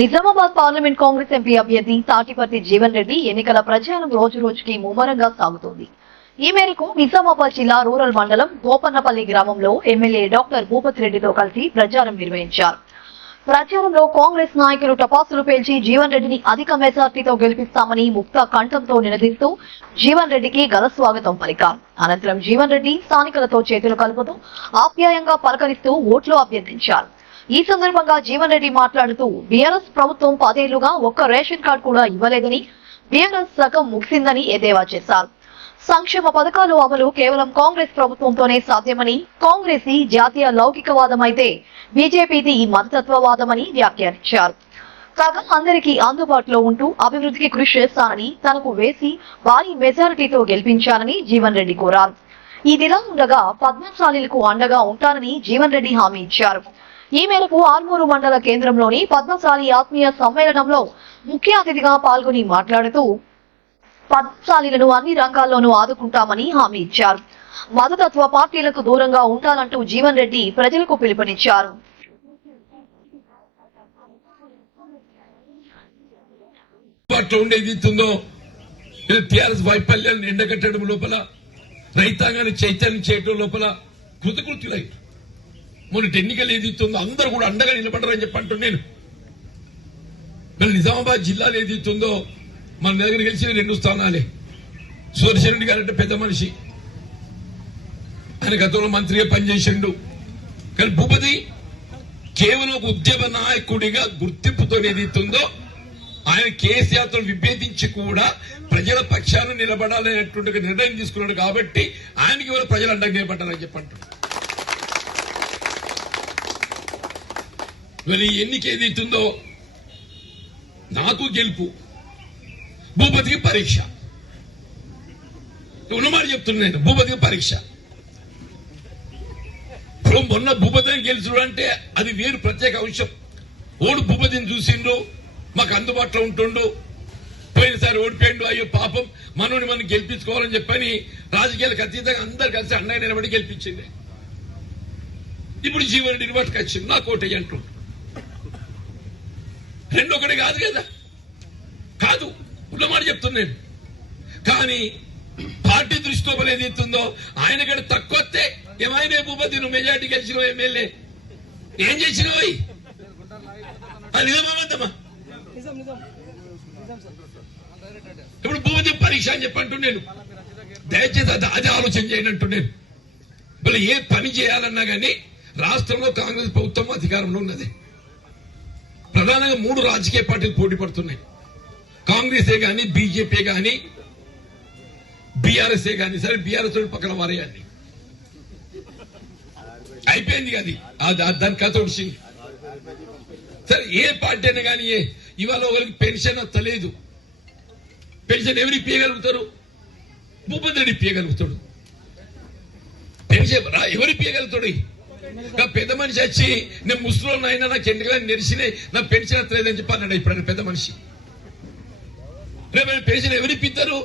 Nizamabad parliament Congress MP అభ్యర్థి తాటిపర్తి జీవన్ రెడ్డి ఎన్నికల ప్రచారం రోజు రోజుకి ముమ్మరంగా సాగుతోంది. ఈ మేరకు నిజామాబాద్ జిల్లా రూరల్ మండలం గోపన్నపల్లి గ్రామంలో ఎమ్మెల్యే డాక్టర్ భూపతి రెడ్డితో కలిసి ప్రచారం నిర్వహించారు. ప్రచారంలో కాంగ్రెస్ నాయకులు టపాసులు పేల్చి జీవన్ రెడ్డిని అధిక మెజార్టీతో గెలిపిస్తామని ముక్త కంఠంతో నినదిస్తూ జీవన్ రెడ్డికి ఘన స్వాగతం పలికారు. అనంతరం జీవన్ రెడ్డి స్థానికులతో చేతులు కలుపుతూ ఆప్యాయంగా పలకరిస్తూ ఓట్లు అభ్యర్థించారు. ఈ సందర్భంగా జీవన్ రెడ్డి మాట్లాడుతూ బీఆర్ఎస్ ప్రభుత్వం 10 ఏళ్లుగా ఒక్క రేషన్ కార్డు కూడా ఇవ్వలేదని, బీఆర్ఎస్ సగం ముగిసిందని ఎద్దేవా చేశారు. సంక్షేమ పథకాలు అమలు కేవలం కాంగ్రెస్ ప్రభుత్వంతోనే సాధ్యమని, కాంగ్రెస్ జాతీయ లౌకికవాదం అయితే బీజేపీది మతతత్వవాదమని వ్యాఖ్యానించారు. కాగా అందరికీ అందుబాటులో ఉంటూ అభివృద్ధికి కృషి చేస్తానని, తనకు వేసి భారీ మెజారిటీతో గెలిపించాలని జీవన్ రెడ్డి కోరారు. ఇదిలా ఉండగా పద్మశాలీలకు అండగా ఉంటానని జీవన్ రెడ్డి హామీ ఇచ్చారు. ఈ మేరకు ఆర్మూరు మండల కేంద్రంలోని పద్మశాలి ఆత్మీయ సమ్మేళనంలో ముఖ్య అతిథిగా పాల్గొని మాట్లాడుతూ పద్మశాలీలను అన్ని రంగాల్లోనూ ఆదుకుంటామని హామీ ఇచ్చారు. మతతత్వ పార్టీలకు దూరంగా ఉంటానంటూ జీవన్ రెడ్డి ప్రజలకు పిలుపునిచ్చారు. వైఫల్యాన్ని ఎండగట్టడం లోపల, రైతాంగాన్ని చైతన్యం చేయడం లోపల కృతకృత్యులై మొన్నటి ఎన్నికలు ఏదైతుందో అందరూ కూడా అండగా నిలబడరని చెప్పి అంటున్నాను. మరి నిజామాబాద్ జిల్లాలో ఏదైతుందో మన దగ్గర గెలిచిన 2 స్థానాలే. సుదర్శన్ రెడ్డి గారంటే పెద్ద మనిషి, ఆయన గతంలో మంత్రిగా పనిచేసిండు. కానీ భూపతి కేవలం ఒక ఉద్యమ నాయకుడిగా గుర్తింపుతో ఏదైతుందో ఆయన కేసీఆర్తో విభేదించి కూడా ప్రజల పక్షాన నిలబడాలనేటువంటి నిర్ణయం తీసుకున్నాడు. కాబట్టి ఆయనకి కూడా ప్రజలు అండగా నిలబడ్డారని చెప్పంటారు. మరి ఎన్నిక ఏదైతుందో నాకు గెలుపు, భూపతికి పరీక్ష. ఉన్నమాట చెప్తున్నాను, భూపతికి పరీక్ష. ఇప్పుడు మొన్న భూపతిని గెలుచుడు అంటే అది వేరు ప్రత్యేక అంశం. ఓడు భూపతిని చూసిండు, మాకు అందుబాటులో ఉంటుండు, పోయినసారి ఓడిపోయిండు, అయ్యో పాపం మనోని మనం గెలిపించుకోవాలని చెప్పని రాజకీయాలకు అతీతంగా అందరు కలిసి అండగా నిలబడి గెలిపించింది. ఇప్పుడు జీవన్ రెడ్డి పట్టుకు వచ్చింది, నాకు ఓటయ్యి అంటుండు. రెండు ఒకటి కాదు కదా, కాదు ఉన్నమాట చెప్తున్నాను. కానీ పార్టీ దృష్టిలో ఏదైతుందో ఆయన కంటే తక్కువ వస్తే ఏమైనా భూపతి నువ్వు మెజార్టీ గెలిచినావు, ఎమ్మెల్యే ఏం చేసినావు? అది నిజమా? ఇప్పుడు భూపతి పరీక్ష అని చెప్పి అంటున్నాను. దయచేసి అది ఆలోచన చేయండి అంటున్నాను. మళ్ళీ ఏ పని చేయాలన్నా కానీ రాష్ట్రంలో కాంగ్రెస్ ప్రభుత్వం అధికారంలో ఉన్నది. ప్రధానంగా 3 రాజకీయ పార్టీలు పోటీ పడుతున్నాయి. కాంగ్రెసే గాని, బీజేపీ గాని, బీఆర్ఎస్ఏ గాని. సరే బీఆర్ఎస్ పక్కన వారేయాలి, అయిపోయింది అది, దాని కథ వచ్చింది. సరే ఏ పార్టీ అయినా కానీ ఇవాళ ఒకరికి పెన్షన్ వస్తలేదు. పెన్షన్ ఎవరికి ఇవ్వగలుగుతారు? భూపతి రెడ్డి ఇవ్వగలుగుతాడు. పెన్షన్ ఎవరికి ఇవ్వగలుగుతాడు? పెద్ద మనిషి వచ్చి నేను ముసలోని అయినా నాకు ఎందుకని నెరిసినాయి, నాకు పెన్షన్ వస్తలేదని చెప్పి అన్నాడు. ఇప్పుడు పెద్ద మనిషి రేపు పెన్షన్ ఎవరిప్పిస్తారు?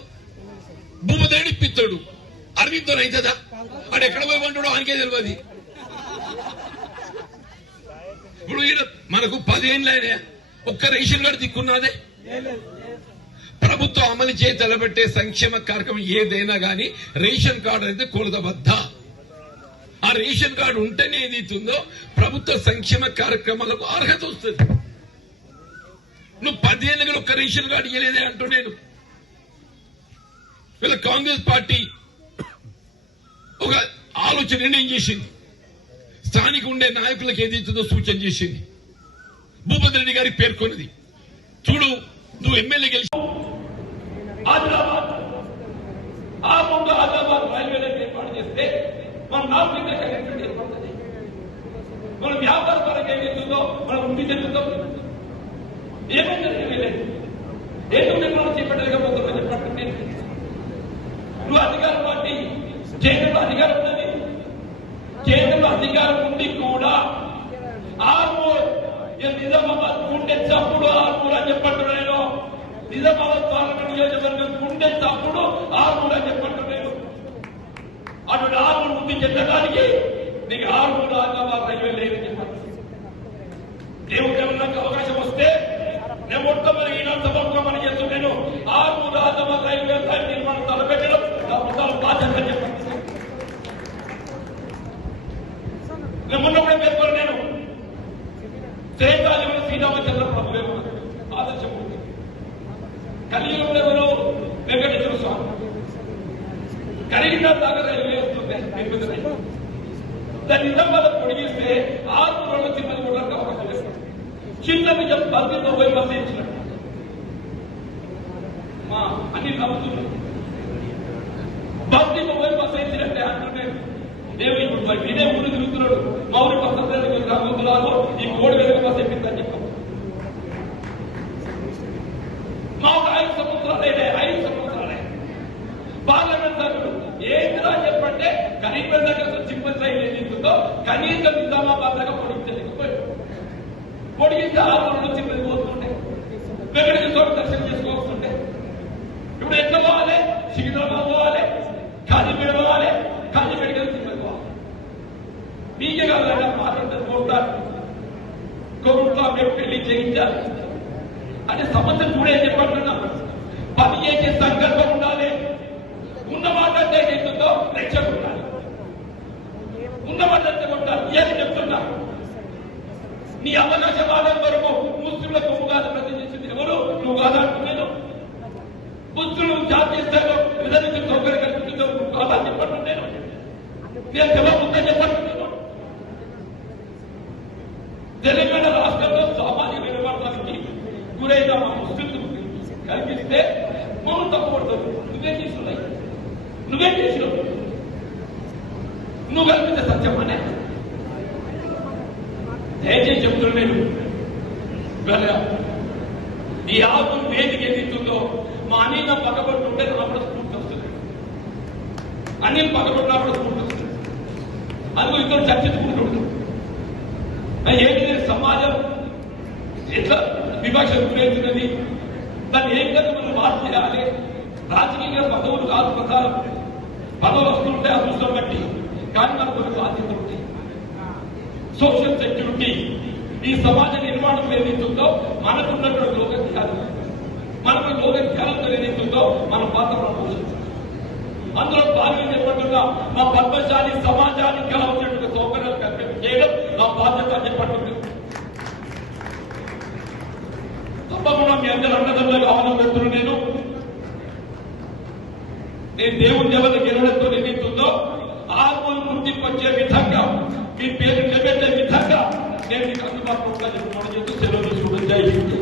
భూపతి ఇప్పిస్తాడు. అరవింద్తో అవుతుందా? వాడు ఎక్కడ పోయి ఉంటాడో ఆయనకే తెలియదు. ఇప్పుడు మనకు 10 ఏళ్ళు అయినా ఒక్క రేషన్ కార్డు దిక్కున్నదే. ప్రభుత్వం అమలు చేసి తలబెట్టే సంక్షేమ కార్యక్రమం ఏదైనా గానీ రేషన్ కార్డు అయితే కొలతబద్ద. ఆ రేషన్ కార్డు ఉంటేనే ఏదైతుందో ప్రభుత్వ సంక్షేమ కార్యక్రమాలకు అర్హత వస్తుంది. నువ్వు 10 ఏళ్ళగా ఒక్క రేషన్ కార్డు ఇవ్వలేదే అంటూ నేను. వీళ్ళ కాంగ్రెస్ పార్టీ ఒక ఆలోచన నిర్ణయం చేసింది. స్థానిక ఉండే నాయకులకు ఏదైతుందో సూచన చేసింది. భూపతి రెడ్డి గారికి పేర్కొన్నది, చూడు నువ్వు ఎమ్మెల్యే గెలిచి ఆదిలాబాద్ రైల్వే లైన్ ఏర్పాటు చేస్తే మన నార్త్ ఇండియా కనెక్టివిటీ ఏర్పడుతుంది. మన వ్యాపార పరంగా ఏమవుతుందో మనం వృద్ధి చెందుతాం. ఏముంది రైల్వే లైన్ ఏదో నిర్మాణం చేపట్టలేకపోతుందని చెప్పండి. నువ్వు అధికార పార్టీ, కేంద్రంలో అధికారం ఉన్నది. కేంద్రంలో అధికారం ఉండి కూడా ఆర్మూర్ నిజామాబాద్ గుండె చప్పుడు ఆర్మూర్ అని చెప్పంటున్నాను. నిజామాబాద్ పార్లమెంట్ నియోజకవర్గం గుండె చప్పుడు ఆర్మూర్ అని చెప్పంటున్నాను. అటువంటి ఆర్మూర్ వృద్ధి చెందడానికి నీకు ఆర్మూర్ ఆదిలాబాద్ రైల్వే లేదని చెప్పండి. దేవుడు అవకాశం వస్తే కలియుగంలో ఎవరు? వెంకటేశ్వర స్వామి. కరీంనగర్ దాకా రైలు వేస్తుంది. దాన్ని నిజంగా పొడిగిస్తే 6 రోజుల చిన్నది కూడా అవకాశం లేదు. చిన్న నిజం బస్సుతో పోయి బస్సు ఇచ్చినట్టు మా అన్ని నమ్ముతున్నాయి. బస్సుతో పోయి బస్సు ఇచ్చినట్టే అంటున్నాను. దేవుడు ఇప్పుడు మరి నేనే ఊరు తిరుగుతున్నాడు. మా ఊరి బస్సు గ్రామంలో ఈ 3,000 బస్సు ఎక్కిందని చెప్పాం. మా ఒక 5 సంవత్సరాలే 5 సంవత్సరాలే పార్లమెంట్ సభ్యుడు ఏంటిరా చెప్పంటే కరీంనగర్ దగ్గర సింపుల్ రైలు ఏదైతుందో కనీసం నిజామాబాద్ దాకా పొడిగించలేకపోయాడు. పొడిగిస్తే 6 రోజులు చిన్నది పోతుంటే వెంకటేశ్వర దర్శనం చేసుకోవస్తుంటే ఇప్పుడు ఎట్లా పోవాలి? సికింద్రాబాద్ పోవాలి, కాజీపేట పోవాలి, కాజీపేట చిన్నది పోవాలి. మీకే కాదు మాట్లాడితే పోతారు. కోరుట్లా మేము పెళ్లి చేయించాలి అనే సమస్య చూడే చెప్పంటున్నా. పని చేసే సంకల్పం ఉండాలి. ఉన్నమాట అంటే ఏదైతుందో రక్షణ ఉండాలి. ఉన్నమాట అంటే ఉండాలి. ఏది చెప్తున్నా నీ అవకాశవాదం వరకు ముస్లింల కొమ్ముగాదు ప్రతినిధించింది ఎవరు? నువ్వు కాదా అంటున్నాను. ముస్లింలు జాతీయ స్థాయిలో విధానికి సౌకర్యం కల్పిస్తుందో నువ్వు కాదా చెప్పంటున్నాను. నేను జవాబుగా చెప్పంటున్నాను. తెలంగాణ రాష్ట్రంలో సామాజిక నిర్మాణానికి గురైన మా ముస్లింలు కల్పిస్తే మనం తప్పుపడతావు. నువ్వేం చేస్తున్నాయి? నువ్వేం చేసినావు? నువ్వు కల్పిస్తే సత్యం అనే దయచేసి చెప్తున్నా. నేను ఈ ఆకు వేదిక ఏదిస్తుందో మా అనిల్ పక్కబడుతుంటే అప్పుడు స్ఫూర్తి వస్తుంది. అనిల్ పక్కబడినప్పుడు స్ఫూర్తి వస్తుంది. అందుకు ఇద్దరు చర్చించుకుంటుంటారు. ఏంటి సమాజం ఎట్లా వివక్ష గురైతున్నది, దాన్ని ఏం కదా మనం మార్పు చేయాలి. రాజకీయ పదవులు కాదు ప్రధానం. పదవులు వస్తుంటే అదృష్టం బట్టి, కానీ మనకు కొన్ని బాధ్యతలు ఉంటాయి. సోషల్ సెక్యూరిటీ, ఈ సమాజ నిర్మాణం ఏదైతుందో మనకున్నటువంటి లోక ధ్యానం, మనకు లోక ధ్యానంతో ఏదైతుందో మన పాత్ర పోషించాలి. అందులో భాగంగా చెప్పట్టున్నా మా పద్మశాలి సమాజానికి కావాల్సినటువంటి సౌకర్యాలు కల్పన చేయడం నా బాధ్యత అని చెప్పట్టున్నాను. తప్పకుండా మీ అందరూ అన్నదమ్ములకు ఆహ్వానం పెడుతున్నాను. నేను దేవుని దేవత గెలవడంతో ఏదైతుందో ఆత్మను గుర్తింపొచ్చే విధంగా మీ పేరు నిలబెట్టే విధంగా నేను మీకు అందుబాటులో చెప్తున్నాను. సెలవు తీసుకుంటూ జై హింద్.